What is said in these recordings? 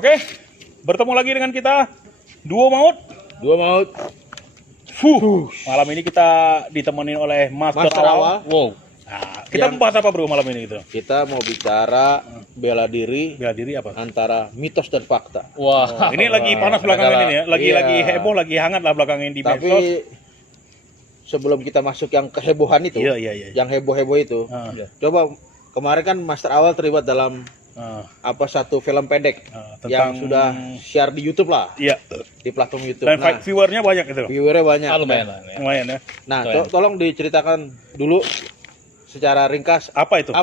Oke, bertemu lagi dengan kita Duo Maut. Malam ini kita ditemani oleh Master Awal. Wow. Nah, kita membahas apa bro malam ini gitu? Kita mau bicara bela diri apa? antara mitos dan fakta. Oh, Wah. ini lagi panas belakangan ini ya, lagi Iya. heboh, lagi hangat lah belakangan ini di medsos. Tapi sebelum kita masuk yang kehebohan itu, Iya. yang heboh-heboh itu, coba kemarin kan Master Awal terlibat dalam satu film pendek yang tentang sudah share di YouTube lah, iya, di platform YouTube. dan Nah, viewernya banyak itu. viewernya banyak. Lumayan lah. Ya. Lumayan ya. Nah, tolong diceritakan dulu secara ringkas Apa itu?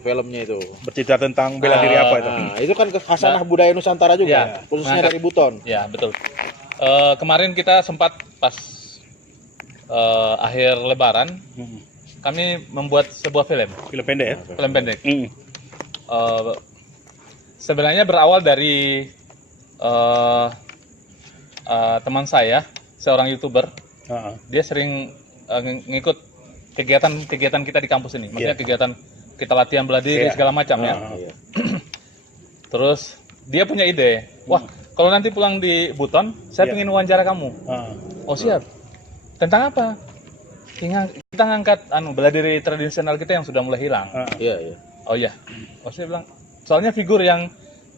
filmnya itu. Bercerita tentang bela diri apa itu? Nah, itu kan khasanah budaya Nusantara juga, Ya, khususnya mengangkat. dari Buton. Ya, betul. Kemarin kita sempat pas akhir Lebaran, kami membuat sebuah film Film pendek ya. pendek. Sebenarnya berawal dari teman saya, seorang YouTuber. Dia sering ngikut kegiatan kita di kampus ini. Maksudnya kegiatan kita latihan bela diri segala macam ya. Terus dia punya ide, wah kalau nanti pulang di Buton, saya pengen wawancara kamu. Oh siap. Tentang apa? Kita ngangkat bela diri tradisional kita yang sudah mulai hilang. Iya. Oh iya. Oh saya bilang, soalnya figur yang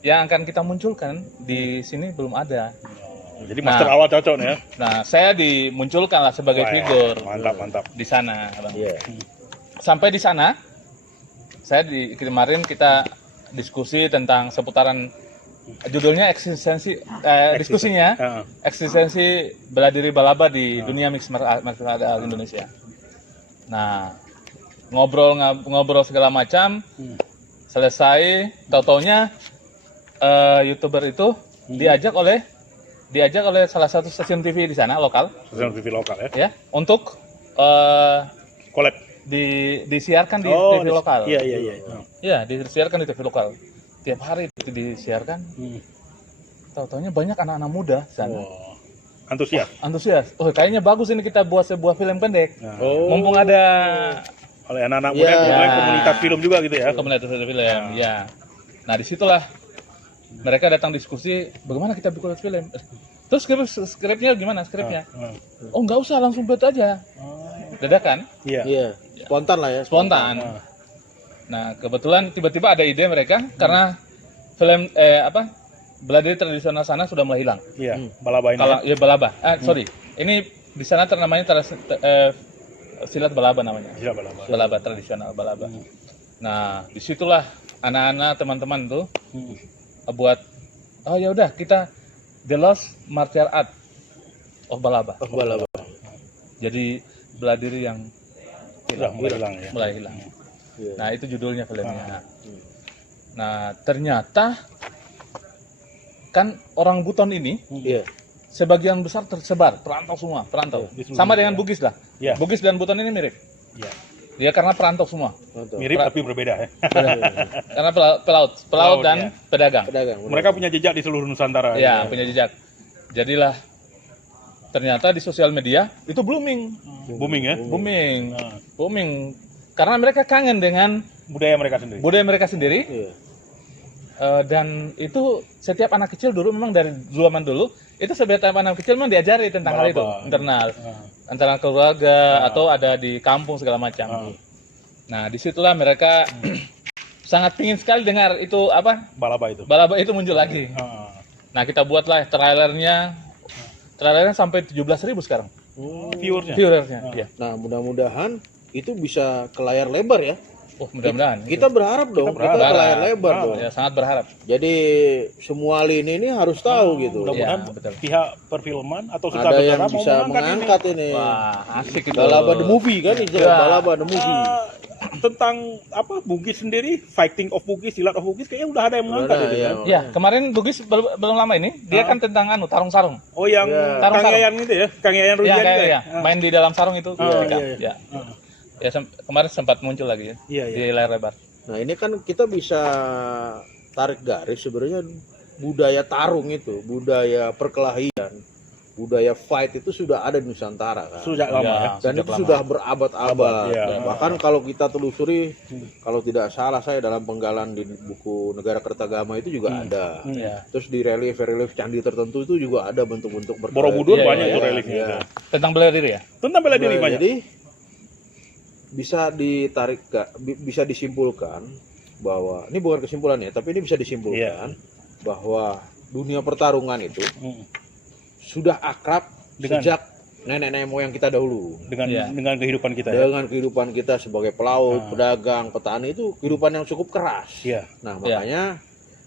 akan kita munculkan di sini belum ada. Jadi Master Awal cocok nih ya. Nah, saya dimunculkan lah sebagai figur. Mantap. Di sana. Iya. Sampai di sana, kemarin kita diskusi tentang seputaran judulnya diskusinya eksistensi bela diri balaba di dunia mixed martial art Indonesia. Nah, ngobrol segala macam, selesai, tau-taunya YouTuber itu diajak oleh salah satu stasiun TV di sana lokal. Stasiun TV lokal ya. Ya, untuk Collab. disiarkan di TV lokal. Iya. Iya, disiarkan di TV lokal. Tiap hari itu disiarkan. Tahu-taunya banyak anak-anak muda di sana. Antusias. Oh, kayaknya bagus ini kita buat sebuah film pendek. Mumpung ada Oleh anak-anak muda mulai komunitas film juga gitu ya. komunitas film. Ya. Nah, disitulah mereka datang diskusi bagaimana kita bikin film. Terus skripnya gimana skripnya? Oh, nggak usah, langsung buat aja. Dadakan. Iya. Spontan lah ya. Spontan. Nah, kebetulan tiba-tiba ada ide mereka karena film bela diri tradisional sana sudah mulai hilang. Iya, balaba ini. Kalau balaba. Sorry. Ini di sana namanya silat balaba namanya. Silat balaba. Balaba tradisional balaba. Nah, disitulah anak-anak teman-teman tuh buat ya udah kita The Lost Martial Art of Balaba. Jadi bela diri yang mulai hilang. Nah, itu judulnya filmnya. Nah, ternyata kan orang Buton ini sebagian besar tersebar, perantau semua. Sama dengan Bugis lah. Bugis dan Buton ini mirip. Dia karena perantau semua. Mirip tapi berbeda ya. Karena pelaut dan pedagang. Mereka punya jejak di seluruh Nusantara. Ya, punya jejak. Jadilah ternyata di sosial media itu booming ya. Booming. Karena mereka kangen dengan budaya mereka sendiri. Dan itu setiap anak kecil dulu memang dari zaman dulu itu setiap anak kecil memang diajari tentang hal itu internal antara keluarga atau ada di kampung segala macam. Nah, disitulah mereka sangat ingin sekali dengar itu balaba itu muncul lagi. Nah, kita buatlah trailernya sampai 17.000 sekarang viewersnya. Ya. Nah, mudah-mudahan itu bisa ke layar lebar ya. Oh, mudah-mudahan. Kita berharap dong, kita ke layar lebar dong. Ya, sangat berharap. Jadi semua lini ini harus tahu gitu. Mudah-mudahan pihak perfilman atau ada yang bisa mengangkat ini. Wah, asik itu. Balaba the movie kan istilah Balaba the movie. Tentang Bugis sendiri, fighting of Bugis, silat of Bugis kayaknya udah ada yang mengangkat itu kan. Ya, kemarin Bugis belum lama ini dia kan tentang tarung sarung. Oh, yang Kang Yayan itu ya, Kang Yayan Rudian itu ya. Main di dalam sarung itu. Ya, kemarin sempat muncul lagi ya di layar lebar. Nah, ini kan kita bisa tarik garis sebenarnya budaya tarung itu, budaya perkelahian budaya fight itu sudah ada di Nusantara kan. Sejak lama ya. Dan sejak itu lama. sudah berabad-abad. Iya. Bahkan kalau kita telusuri, kalau tidak salah saya dalam penggalan di buku Negara Kertagama itu juga ada. Iya. Terus di relief candi tertentu itu juga ada bentuk-bentuk berkait. Borobudur Iya, banyak iya, tuh iya, reliefnya. iya. itu. Tentang bela diri ya? Tentang bela diri Nah, banyak. jadi bisa bisa disimpulkan bahwa ini bukan kesimpulannya, tapi ini bisa disimpulkan bahwa dunia pertarungan itu sudah akrab Dengan- sejak nenek-nenek moyang kita dahulu. dengan Iya. dengan kehidupan kita ya. Dengan kehidupan kita sebagai pelaut, pedagang, petani itu kehidupan yang cukup keras. Iya. Nah, makanya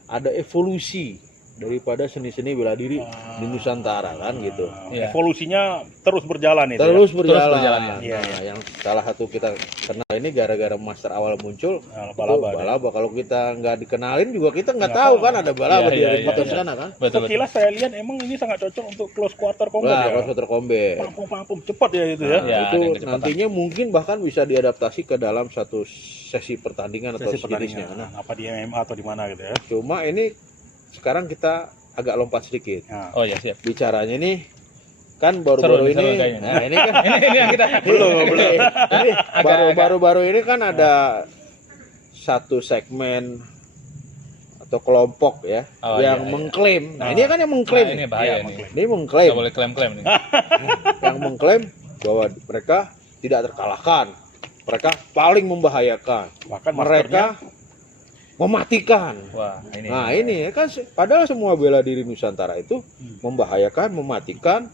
ada evolusi daripada seni-seni bela diri di Nusantara kan gitu. Iya. Evolusinya terus berjalan itu. Terus ya. berjalan. berjalan, ya. Nah, Iya. yang salah satu kita kenal ini gara-gara master awal muncul. Nah, Itu balaba. balaba. Kalau kita nggak dikenalin juga kita nggak tahu kan ada balaba Iya, di iya, dari iya. sana kan. Betul, betul. Sekilas saya lihat emang ini sangat cocok untuk close quarter combat Wah, ya. kalau combat. Pampung cepat ya itu ya. Nah, Ya, itu ada yang kecepatan. nantinya mungkin bahkan bisa diadaptasi ke dalam satu sesi pertandingan atau Sesi sejenisnya. pertandingan. Nah, Apa di MMA atau di mana gitu ya. cuma ini sekarang kita agak lompat sedikit. Nah, Oh ya, siap. Bicaranya nih kan baru-baru Seru nih, seru ini. kayaknya. Nah, ini kan Ini yang kita belum. Ini Agak- baru-baru ini kan ada satu segmen atau kelompok ya Oh, yang iya, iya. mengklaim. Nah, Nah. ini kan yang mengklaim. Nah, ini nih. bahaya Iya, nih. mengklaim. Ini mengklaim. Nggak boleh klaim-klaim nih. Yang mengklaim bahwa mereka tidak terkalahkan. Mereka paling membahayakan. bahkan Mereka mematikan. Wah, ini. Nah, ini kan padahal semua bela diri Nusantara itu membahayakan, mematikan.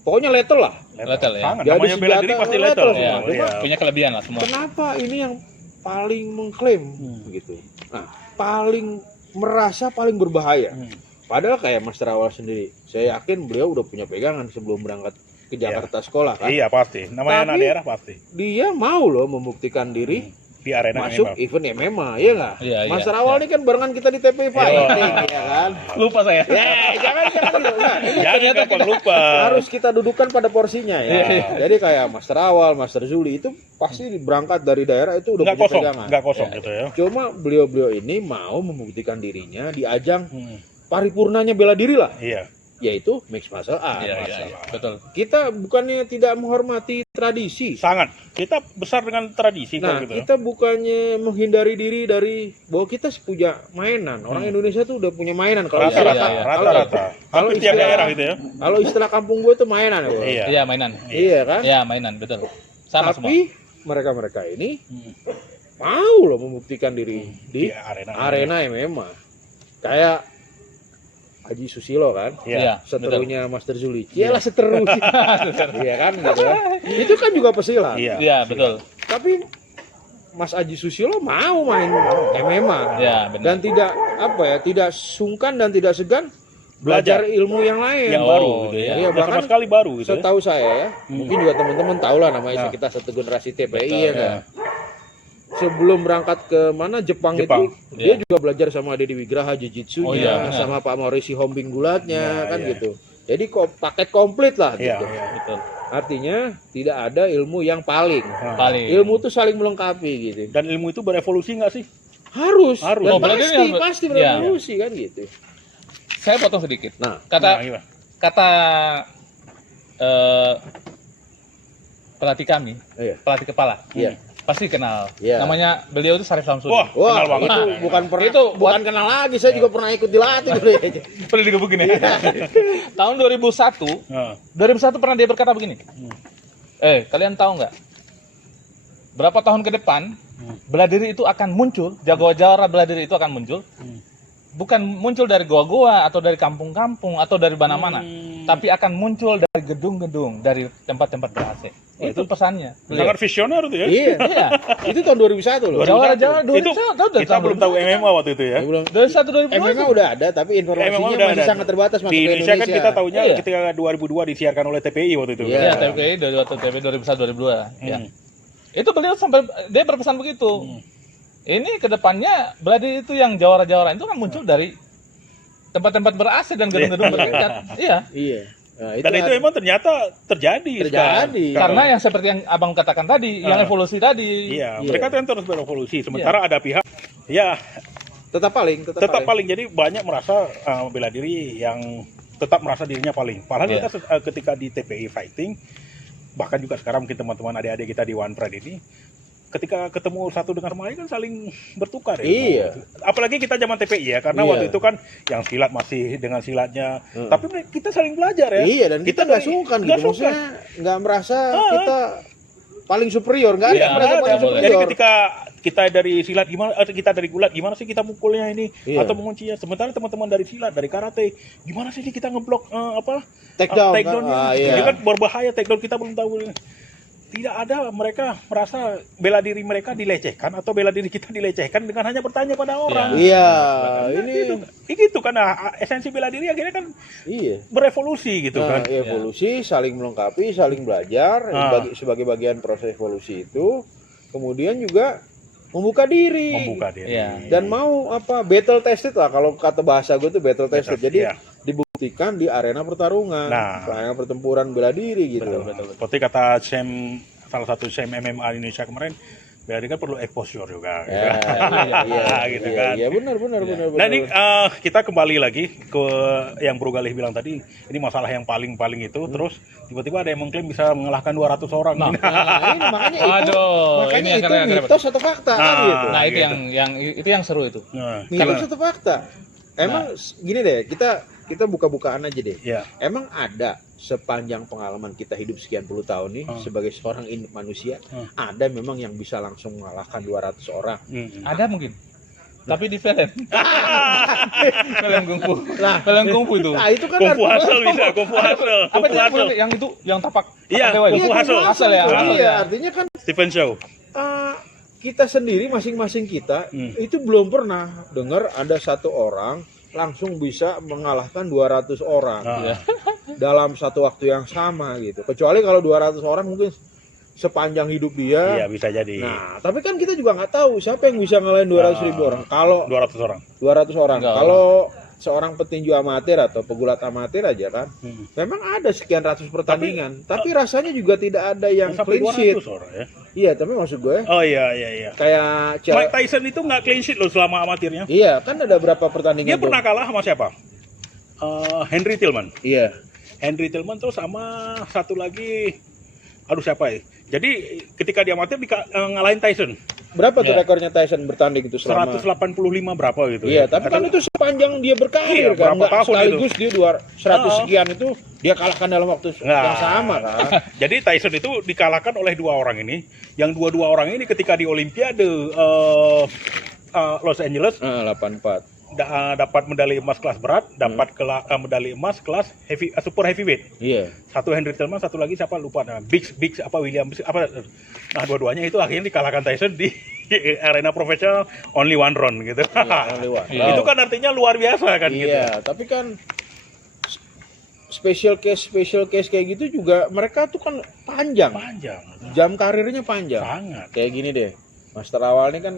Pokoknya lethal lah. Lethal ya. Sangat. Jadi Namanya bela diri senjata pasti lethal lethal. semua. Ya, semua. Iya. punya kelebihan lah semua. Kenapa ini yang paling mengklaim gitu? Nah, paling merasa paling berbahaya. Padahal kayak Master Awal sendiri, saya yakin beliau udah punya pegangan sebelum berangkat ke Jakarta sekolah kan. Iya pasti. Namanya anak Tapi- daerah pasti. Dia mau loh membuktikan diri Di arena masuk MMA. event MMA, iya nggak? Iya, iya, Master Awal ini kan barengan kita di TPI Fighting, ya kan? Lupa saya. Jangan dulu. Nah, ini Jangan gampang lupa. harus kita dudukan pada porsinya ya. Jadi kayak Master Awal, Master Zuli itu pasti berangkat dari daerah itu udah Nggak punya kosong, pegangan. nggak kosong gitu ya. Cuma beliau-beliau ini mau membuktikan dirinya di ajang Hmm. paripurnanya bela diri lah, Iya. yaitu mixed martial art. Iya, iya, iya. Betul. Kita bukannya tidak menghormati tradisi. Sangat. Kita besar dengan tradisi Nah, kalau gitu. kita bukannya menghindari diri dari bahwa kita punya mainan. Orang Indonesia tuh udah punya mainan. Kalau Rata-rata, istilah, iya. rata-rata. kalau Hampir tiap istilah- daerah gitu ya. kalau istilah kampung gue itu mainan ya, Bro. Iya. Iya, mainan. Iya kan? Iya, mainan, betul. Sama semua. Tapi mereka-mereka ini Hmm. mau loh membuktikan diri di Di arena. arena MMA. Kayak Haji Susilo kan, Iya. Iya, betul. seterunya Master Zuli. Iyalah seteru. Iya kan gitu kan. Itu kan juga pesilat. Iya. Iya, betul. Tapi Mas Haji Susilo mau main MMA. Iya, benar. Dan tidak apa ya, tidak sungkan dan tidak segan belajar ilmu yang lain. Yang Oh, baru gitu ya. iya. Iya, Yang sama bahkan sekali baru gitu ya. Setahu saya ya, mungkin juga teman-teman tahu lah namanya Nah. kita satu generasi TPI Betul, ya kan. Sebelum berangkat ke mana Jepang, Jepang. itu dia Iya. juga belajar sama Deddy Wigraha jiu-jitsunya, Oh, iya. sama Pak Maurici Hombing Gulatnya Iya, kan iya. gitu. Jadi kok paket komplit lah Iya, gitu. iya. Betul. Artinya tidak ada ilmu yang paling. Nah. Paling. Ilmu itu saling melengkapi gitu. Dan ilmu itu berevolusi nggak sih? Harus. Harus. Dan Oh, berarti pasti, ini harus- pasti iya. berevolusi kan gitu. Saya potong sedikit. Nah, Nah, Kata iya. kata pelatih kami, iya. pelatih kepala. Iya. Pasti kenal. Iya. Namanya beliau itu Syarif Samsudin. Wah, Wah, kenal banget. itu Nah, bukan pernah itu bukan kenal lagi, saya juga pernah ikut dilatih dulu ya. Perlu digebukin ya. Tahun 2001, Nah, 2001 pernah dia berkata begini. Kalian tahu nggak? Berapa tahun ke depan bela diri itu akan muncul, jagoan-jagoan bela diri itu akan muncul. Bukan muncul dari goa-goa atau dari kampung-kampung atau dari mana-mana, tapi akan muncul dari gedung-gedung, dari tempat-tempat ber-AC. Itu pesannya. sangat visioner itu ya. Iya. Iya. Itu tahun 2001 loh. Jawara-jawara Itu 2001 tahu dari kita tahun belum tahu MMA waktu itu ya. Ya, belum. 2001 MMA udah ada tapi informasinya MMA udah masih ada. sangat terbatas masuk Di ke Indonesia kan kita tahunya Iya. ketika 2002 disiarkan oleh TPI waktu itu. Iya. Iya, TPI dari waktu TPI 2001 2002. Ya. Hmm. Itu beliau sampai dia berpesan begitu. Ini kedepannya bela diri itu yang jawara-jawara itu kan muncul dari tempat-tempat ber-AC dan gedung-gedung bertingkat. Iya. Iya. Nah, Dan itu emang ternyata terjadi. Terjadi. sekarang. Karena yang seperti yang Abang katakan tadi, yang evolusi tadi. Iya, Iya. mereka kan terus berevolusi. Sementara ada pihak ya tetap paling. tetap paling. Jadi banyak merasa bela diri yang tetap merasa dirinya paling. Padahal Iya. kita ketika di TPI Fighting, bahkan juga sekarang mungkin teman-teman adik-adik kita di One Pride ini, ketika ketemu satu dengan lain kan saling bertukar ya. Iya. Apalagi kita zaman TPI ya, karena Iya. waktu itu kan yang silat masih dengan silatnya, tapi kita saling belajar ya. Iya, dan kita nggak dari- sungkan nggak gitu. sungkan. Maksudnya nggak merasa kita paling superior, nggak ada Iya, yang merasa Nggak paling ada. superior. Jadi ketika kita dari silat gimana, kita dari gulat gimana sih kita mukulnya ini Iya. atau menguncinya. Sementara teman-teman dari silat, dari karate, gimana sih kita ngeblok take down kan? takedown-nya. Iya. Ini kan berbahaya takedown, kita belum tahu. Tidak ada mereka merasa bela diri mereka dilecehkan atau bela diri kita dilecehkan dengan hanya bertanya pada orang. Iya, Nah, ini gitu kan, esensi bela diri akhirnya kan iya. berevolusi gitu Nah, kan. evolusi, saling melengkapi, saling belajar, sebagai bagian proses evolusi itu, kemudian juga membuka diri. Membuka diri. Iya. Dan mau battle tested lah, kalau kata bahasa gue tuh battle tested. Jadi Iya. dibuktikan di arena pertarungan, Nah. arena pertempuran bela diri gitu. Betul. Seperti kata salah satu MMA Indonesia kemarin, bela diri kan perlu exposure juga. Ya, iya, Gitu iya, kan. iya, benar. Nah ini kita kembali lagi ke yang Bro Galih bilang tadi, ini masalah yang paling itu, terus tiba-tiba ada yang mengklaim bisa mengalahkan 200 orang. Nah, ini makanya itu, Aduh, makanya ini itu akhirnya mitos atau fakta kan gitu. Nah, itu gitu. yang seru itu. Nah, Mitos atau fakta? Emang gini deh, kita buka-bukaan aja deh. ya. Emang ada sepanjang pengalaman kita hidup sekian puluh tahun nih sebagai seorang manusia, ada memang yang bisa langsung mengalahkan 200 orang. Ada mungkin. Tapi di film. Film kungfu. Nah, Film kungfu itu. nah itu kan Kungfu Hustle bisa, Kungfu Hustle. Apa Kungfu dia Hustle. yang itu yang tapak Iya, dewa itu? Kungfu Hustle. Hustle ya. Iya, artinya kan Stephen Chow. kita sendiri masing-masing kita itu belum pernah dengar ada satu orang langsung bisa mengalahkan 200 orang dalam satu waktu yang sama gitu. Kecuali kalau 200 orang mungkin sepanjang hidup dia. Iya, bisa jadi. Nah, tapi kan kita juga nggak tahu siapa yang bisa ngalahin 200.000 orang. Kalau 200 orang. 200 orang, Enggak. kalau seorang petinju amatir atau pegulat amatir aja kan, memang ada sekian ratus pertandingan. Tapi rasanya juga tidak ada yang Sampai clean sheet. 200 orang ya. Iya, tapi maksud gue Oh iya. kayak Mike Tyson itu nggak clean sheet loh selama amatirnya. iya, kan ada berapa pertandingan Dia pernah kalah sama siapa? Henry Tillman. Iya. Henry Tillman terus sama satu lagi, aduh siapa ya? Jadi ketika dia amatir ngalahin Tyson Berapa tuh Iya. rekornya Tyson bertanding itu selama 185 berapa gitu. Iya, ya. tapi kan itu sepanjang dia berkarir Iya, kan, berapa nggak tahun sekaligus dia 100 sekian itu dia kalahkan dalam waktu Nah. yang sama kan. Jadi Tyson itu dikalahkan oleh dua orang ini. Yang dua orang ini ketika di Olimpiade Los Angeles 84. dapat medali emas kelas berat, dapat medali emas kelas super heavyweight. Iya. Satu Henry Tillman, satu lagi siapa lupa. Nah, Biggs apa William Biggs, apa. Nah, dua-duanya itu akhirnya dikalahkan Tyson di arena profesional only one round gitu. Only one. Iya. Itu kan artinya luar biasa kan gitu. Iya, tapi kan special case kayak gitu juga mereka tuh kan panjang. Panjang. Jam karirnya panjang. Sangat. Kayak gini deh. Master Awal ini kan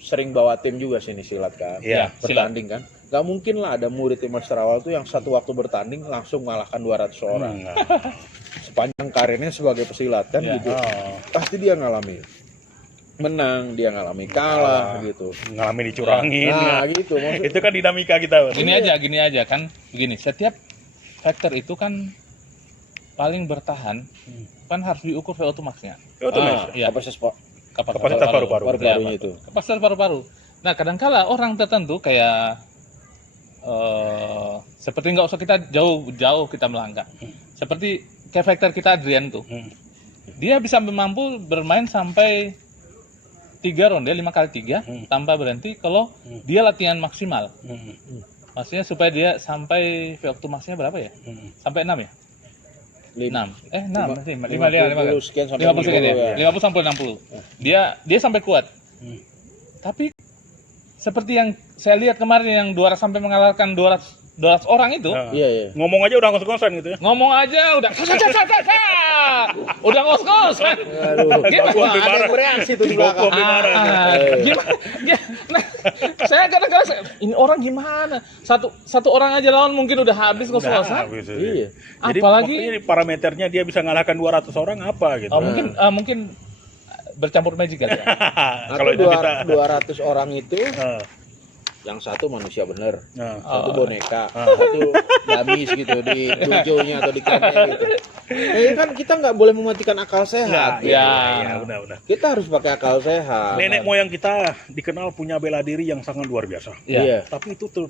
sering bawa tim juga sini silat kan. Iya, bertanding kan. Gak mungkin lah ada murid di Master Awal tuh yang satu waktu bertanding langsung mengalahkan 200 orang. Sepanjang karirnya sebagai pesilat kan Iya. gitu. Oh, Pasti dia ngalami menang, dia ngalami kalah gitu. ngalamin dicurangin. Nah, ya. gitu. Maksud, Itu kan dinamika kita. Gini aja kan. Begini, setiap fighter itu kan paling bertahan kan harus diukur VO2 max-nya. Iya. kapasitas paru-paru. paru-parunya itu. Kapasitas paru-paru. Nah, kadangkala orang tertentu kayak seperti nggak usah kita jauh kita melangkah. Seperti kayak fighter kita Adrian tuh. Dia bisa mampu bermain sampai 3 ronde 5 kali 3 tanpa berhenti kalau dia latihan maksimal. Maksudnya supaya dia sampai VO2 max-nya berapa ya? Sampai 6 ya? 6. 6 masih 50 sekian sampai 50 sekian ya. 60 ya. 50 sampai 60. Dia sampai kuat. Tapi seperti yang saya lihat kemarin yang 200 sampai mengalahkan 200 orang itu, Iya, iya. Ngomong aja udah ngos-ngosan gitu ya. ngomong aja udah udah ngos-ngosan. Aduh. Gimana? Ada yang bereaksi tuh di belakang. Gokul marah. Gimana? Nah, saya kadang-kadang ini orang gimana? Satu orang aja lawan mungkin udah habis ngos-ngosan. Gitu. Iya. Jadi Apalagi makanya parameternya dia bisa ngalahkan 200 orang apa gitu. mungkin bercampur magic kali ya. Atau Kalau itu kita 200 orang itu yang satu manusia bener, Nah, satu boneka, satu gamis gitu di dojo-nya atau di kampung gitu. Kan kita nggak boleh mematikan akal sehat. Ya. benar. Kita harus pakai akal sehat. Nenek moyang kita dikenal punya bela diri yang sangat luar biasa. Iya. Tapi itu tuh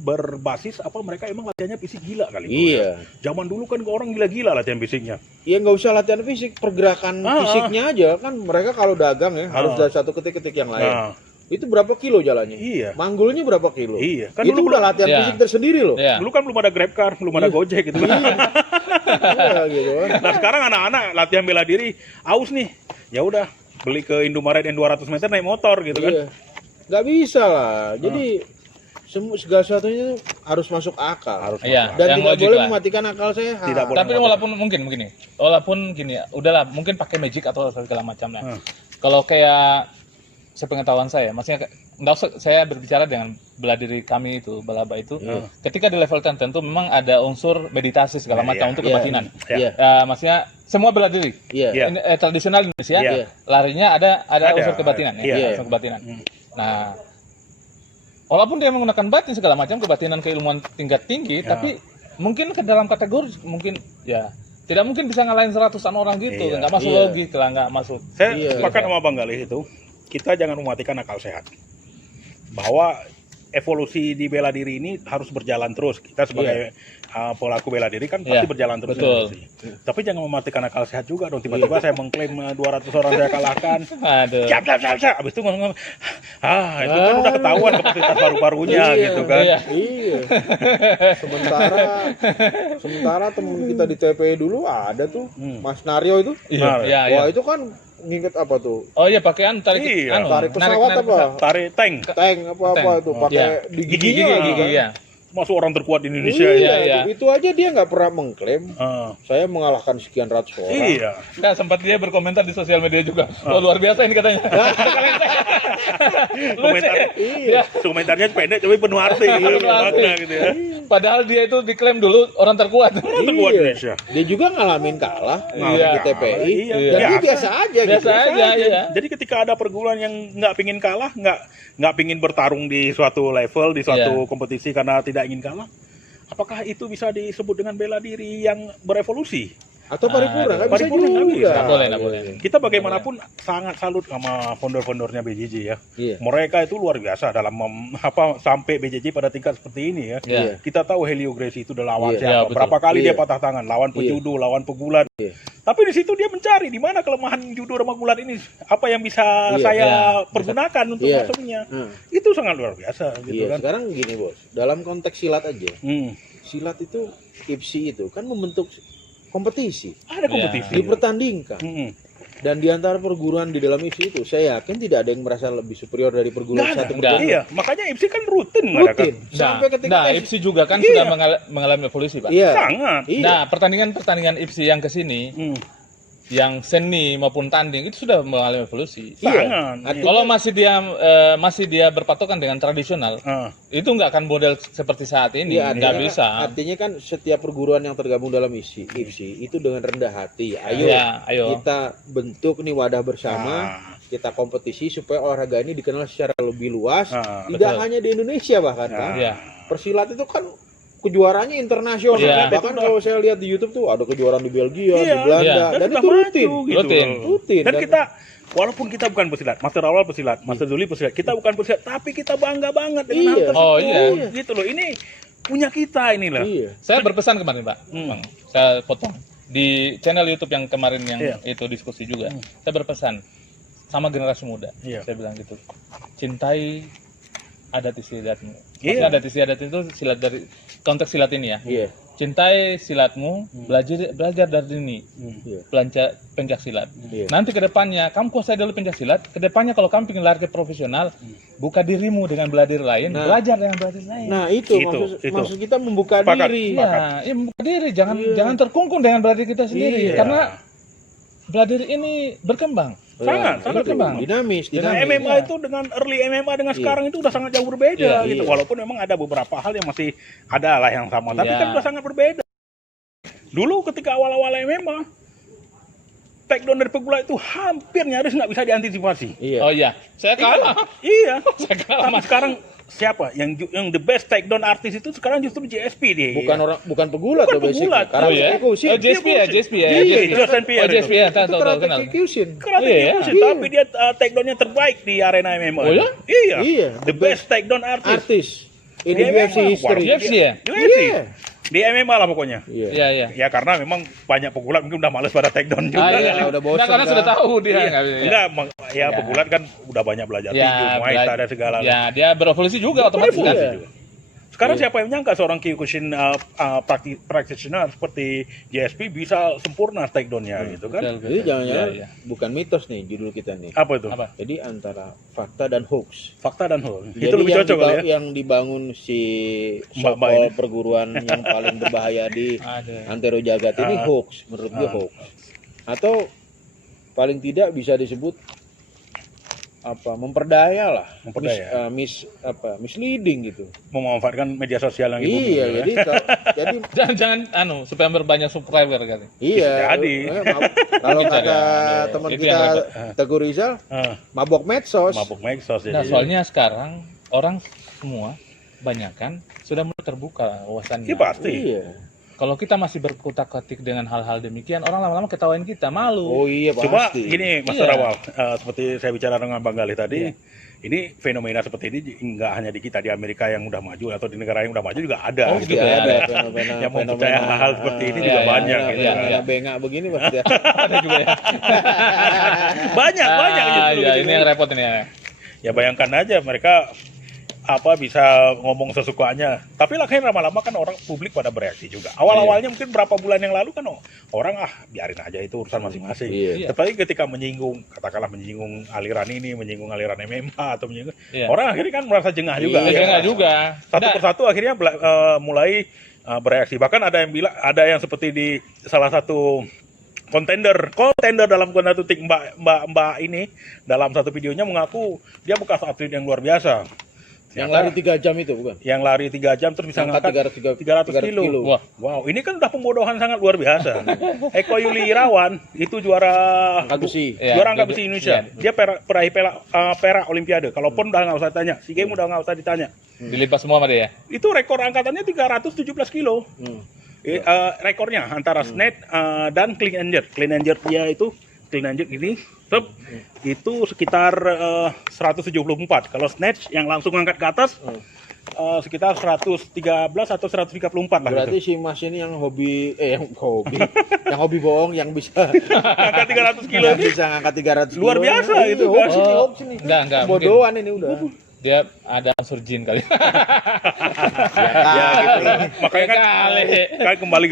berbasis mereka emang latihannya fisik gila kali. Iya. Zaman dulu kan orang gila-gila latihan fisiknya. Iya nggak usah latihan fisik, pergerakan fisiknya aja kan mereka kalau dagang ya harus dari satu ketik-ketik yang lain. Nah, Itu berapa kilo jalannya? iya. Manggulnya berapa kilo? Iya. Kan Itu dulu udah latihan Iya. fisik tersendiri loh. Iya. dulu kan belum ada GrabCar, belum ada Gojek gitu kan. Iya gitu kan. Nah, sekarang anak-anak latihan bela diri, aus nih. Ya udah, beli ke Indomaret yang 200 meter naik motor gitu kan. Iya. Nggak bisa lah. Jadi segala sesuatunya harus masuk akal. Harus Iya. masuk Dan yang tidak logik boleh lah. mematikan akal sehat. Tidak boleh. Tapi walaupun gini ya, udahlah mungkin pakai magic atau segala macam lah. Hmm. Kalau kayak sepengetahuan saya, maksudnya nggak usah saya berbicara dengan bela diri kami itu, balaba itu, ketika di level tertentu memang ada unsur meditasi segala macam Iya, untuk iya. kebatinan. Iya. Maksudnya semua bela diri. Iya. Iya. Tradisional Indonesia, Iya. larinya ada Ada, unsur kebatinan, iya. ya, unsur kebatinan. Nah, walaupun dia menggunakan batin segala macam, kebatinan keilmuan tingkat tinggi, Ya. tapi mungkin ke dalam kategori mungkin ya tidak mungkin bisa ngalahin seratusan orang gitu, Iya. nggak masuk Iya. logik lah, nggak masuk. Saya Iya. sepakat sama Bang Galih itu, kita jangan mematikan akal sehat. Bahwa evolusi di bela diri ini harus berjalan terus. Kita sebagai pelaku bela diri kan pasti Iya, berjalan terus. betul. evolusi. Tapi jangan mematikan akal sehat juga dong. Tiba-tiba saya mengklaim 200 orang saya kalahkan. Aduh. Siap. Habis itu ngomong, itu kan udah ketahuan kapasitas paru-parunya gitu kan. Iya. Iya. Sementara temen kita di TPI dulu ada tuh Mas Naryo itu. Iya, iya, iya. Wah, itu kan nginget apa tuh? Oh iya pakaian tarik Iya, Tarik pesawat apa? Tarik tank. Tank apa itu pakai Iya. di Gigi, giginya. gigi, kan? iya. Masuk orang terkuat di Indonesia. Iya, Iya, iya. itu aja dia nggak pernah mengklaim Ah, saya mengalahkan sekian ratus orang. iya. Nah, sempat dia berkomentar di sosial media juga. Oh, luar biasa ini katanya. Iya. Komentarnya pendek tapi penuh arti gitu. Penuh arti. Makna gitu ya. Padahal dia itu diklaim dulu orang terkuat. Orang terkuat Iya. Indonesia. Dia juga ngalamin kalah Iya. di TPI. Iya. Dan dia biasa aja gitu. Biasa aja, iya. Jadi ketika ada perguruan yang nggak pingin kalah, nggak pingin bertarung di suatu level, di suatu Iya. kompetisi karena tidak ingin kalah, apakah itu bisa disebut dengan bela diri yang berevolusi? Atau paripurna nggak bisa Paripurna nggak juga. bisa. Nggak boleh, nggak boleh. Kita bagaimanapun sangat salut sama founder-foundernya BJJ ya. Iya. Mereka itu luar biasa dalam sampai BJJ pada tingkat seperti ini ya. Iya. Kita tahu Helio Gracie itu udah lawan Iya. siapa, Iya, betul. berapa kali dia Iya. patah tangan, lawan pejudo, lawan pegulat. Iya. Tapi di situ dia mencari di mana kelemahan judo sama gulat ini, apa yang bisa Iya. saya Iya. pergunakan untuk Iya. masuknya. Nah, Itu sangat luar biasa gitu iya. kan. Sekarang gini bos, dalam konteks silat aja, silat itu IPSI itu kan membentuk kompetisi, Ada kompetisi. dipertandingkan. Mm-mm. Dan di antara perguruan di dalam IPSI itu, saya yakin tidak ada yang merasa lebih superior dari perguruan Nggak ada. satu Nggak. perguruan. Iya, makanya IPSI kan rutin Rutin. mengadakan. Sampai ketika nah, IPSI juga kan Iya. sudah mengalami evolusi, Pak. Iya. Sangat. Iya. Nah, pertandingan IPSI yang ke sini, yang seni maupun tanding itu sudah mengalami evolusi. Iya. Sangat. Artinya- Kalau masih dia berpatokan dengan tradisional, Ah, itu nggak akan model seperti saat ini, Iya, nggak artinya- bisa. Artinya kan setiap perguruan yang tergabung dalam IPSI itu dengan rendah hati. Ayo, Ya, ayo. kita bentuk nih wadah bersama, kita kompetisi supaya olahraga ini dikenal secara lebih luas. Ah, Tidak betul. hanya di Indonesia bahkan kan. Iya. Persilat itu kan kejuaraannya internasional. Iya. Bahkan kalau saya lihat di YouTube tuh ada kejuaraan di Belgia, Iya. di Belanda, Iya. dan sudah itu maju rutin. gitu Rutin. loh. Rutin. Dan kita walaupun kita bukan pesilat, Master Awal pesilat, Master Zuli pesilat, kita bukan pesilat, tapi kita bangga banget dengan hal Iya. tersebut. Oh, iya. Gitu loh. Ini punya kita inilah. Iya. Saya berpesan kemarin, Pak. Bang, saya potong di channel YouTube yang kemarin yang Iya. itu diskusi juga. Saya berpesan sama generasi muda. Iya. Saya bilang gitu. Cintai adat istiadatmu. Iya. Maksudnya adat istiadat itu silat dari konteks silat ini ya. Iya. Cintai silatmu, belajar dari dini. Iya. Belajar pencak silat. Iya. Nanti ke depannya kamu kuasai dulu pencak silat, ke depannya kalau kamu ingin lari ke profesional, buka dirimu dengan bela diri lain, Nah. belajar dengan bela diri lain. Nah, itu, Itu. maksud kita membuka Sepakat. diri. Iya, ya membuka diri, jangan Iya. jangan terkungkung dengan bela diri kita sendiri, Iya. karena bela diri ini berkembang. Sangat, Nah, sangat itu. berkembang. Dinamis, Dengan dinamis. MMA Iya. itu dengan early MMA dengan Iya. sekarang itu udah sangat jauh berbeda Iya, gitu. iya. Walaupun memang ada beberapa hal yang masih ada lah yang sama, tapi Iya. kan udah sangat berbeda. Dulu ketika awal-awal MMA takedown dari pegula itu hampir nyaris nggak bisa diantisipasi. Iya. Oh iya, saya kalah. Iya. Saya kalah. Tapi sekarang siapa yang the best takedown artis itu sekarang justru GSP dia. Bukan pegulat Bukan tuh basic. pegulat. Karena Oh ya? Kikusin. Oh JSP ya, JSP ya. Iya, JSP. Justin Pierre Oh JSP ya, tahu Itu tahu karate kenal. Kikusin. Karate Oh, iya? Kikusin, tapi dia takedownnya terbaik di arena MMA. Oh, ya? Iya. Iya, The best takedown artis. Artis. Ini Di UFC MMA. history. UFC ya? Di UFC. Iya. Di MMA lah pokoknya. Iya. Iya, iya. Ya karena memang banyak pegulat mungkin udah males pada takedown juga. Ah, iya. udah bosan Nah, karena kan. sudah tahu dia Iya. nggak bisa. Enggak, ya Ya. pegulat kan udah banyak belajar Ya, tinju, Muay Thai dan segala. Ya, dia berevolusi juga otomatis kan. Berevolusi. juga. Sekarang Iya. siapa yang menyangka seorang Kyokushin practitioner seperti GSP bisa sempurna takedownnya gitu kan? Betul, Jadi betul. jangan-jangan Iya, iya. bukan mitos nih judul kita nih. Apa itu? Apa? Jadi antara fakta dan hoax. Fakta dan hoax. Jadi Itu lebih yang cocok kali ya. Yang dibangun si Mbak-mbak sokol ini. perguruan yang paling berbahaya di Ada. antero jagat ini Ah. hoax, menurut gue Ah. hoax. Atau paling tidak bisa disebut memperdaya lah, Memperdaya. misleading gitu. Memanfaatkan media sosial yang ibu Iya, gitu ya. jadi Jangan supaya berbanyak subscriber kan. iya. jadi. Kalau Bisa, kata ya. teman Itu kita yang repot. Teguh Rizal, Ah, mabok medsos. mabuk medsos Nah, jadi. soalnya sekarang orang semua banyakan sudah mulai terbuka wawasannya. Iya pasti. Iya. Kalau kita masih berkutak-katik dengan hal-hal demikian, orang lama-lama ketawain kita, malu. Oh iya Coba pasti. gini Mas Iya. Rawal, seperti saya bicara dengan Bang Galih tadi, ini fenomena seperti ini nggak hanya di kita, di Amerika yang udah maju atau di negara yang udah maju juga ada. Oh, gitu gitu Iya, ya. ada fenomena Yang mempercaya hal-hal seperti ini juga banyak, gitu. Fenomena Iya. bengak begini pasti. Ada juga ya. banyak gitu. Ya, ini yang repot ini ya. Ya bayangkan aja mereka bisa ngomong sesukanya. Tapi akhirnya lama-lama kan orang publik pada bereaksi juga. Awal-awalnya mungkin berapa bulan yang lalu kan orang biarin aja itu urusan masing-masing. Iya. Tetapi ketika katakanlah menyinggung aliran ini, menyinggung aliran MMA atau menyinggung Iya. orang akhirnya kan merasa jengah juga. Iya, enggak juga. Satu Nah, persatu akhirnya mulai bereaksi. Bahkan ada yang bilang, ada yang seperti di salah satu kontender dalam tanda kutip mbak ini dalam satu videonya mengaku dia bekas atlet yang luar biasa. Yang lari 3 jam itu bukan? Yang lari 3 jam terus bisa ngangkat 300 kilo. Wah. Wow, ini kan udah pembodohan sangat luar biasa. Eko Yuli Irawan itu juara Angkat besi. Iya, juara angkat dia- besi Indonesia. Dia peraih perak Olimpiade. Kalaupun udah nggak usah ditanya, SEA Games udah nggak usah ditanya. dilipat semua sama dia ya. Itu rekor angkatannya 317 kilo. Rekornya antara snatch dan clean and jerk. Clean and jerk dia itu clean and jerk ini itu sekitar 174. Kalau snatch yang langsung angkat ke atas sekitar 113 atau 134 lah. Berarti Gitu. si Mas ini yang hobi yang hobi bohong yang bisa Angkat 300 kilo yang ini bisa ngangkat 300 kilo. luar biasa Ini itu kan. hoax ini, hoax ini. Enggak, mungkin Bodohan ini udah. dia ada unsur jin kali. Ya, gitu. Makanya kan, Kali. kan kembali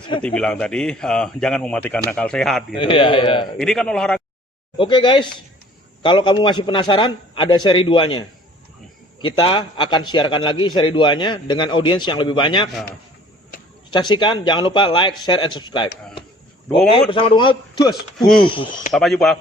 seperti bilang tadi, jangan mematikan akal sehat gitu. Iya, iya. Ini kan olahraga. Oke guys, kalau kamu masih penasaran, ada seri 2-nya. Kita akan siarkan lagi seri 2-nya dengan audiens yang lebih banyak. Nah, Saksikan, jangan lupa like, share, and subscribe. Dua Oke, maut. bersama Dua Maut. Terus. Sampai jumpa.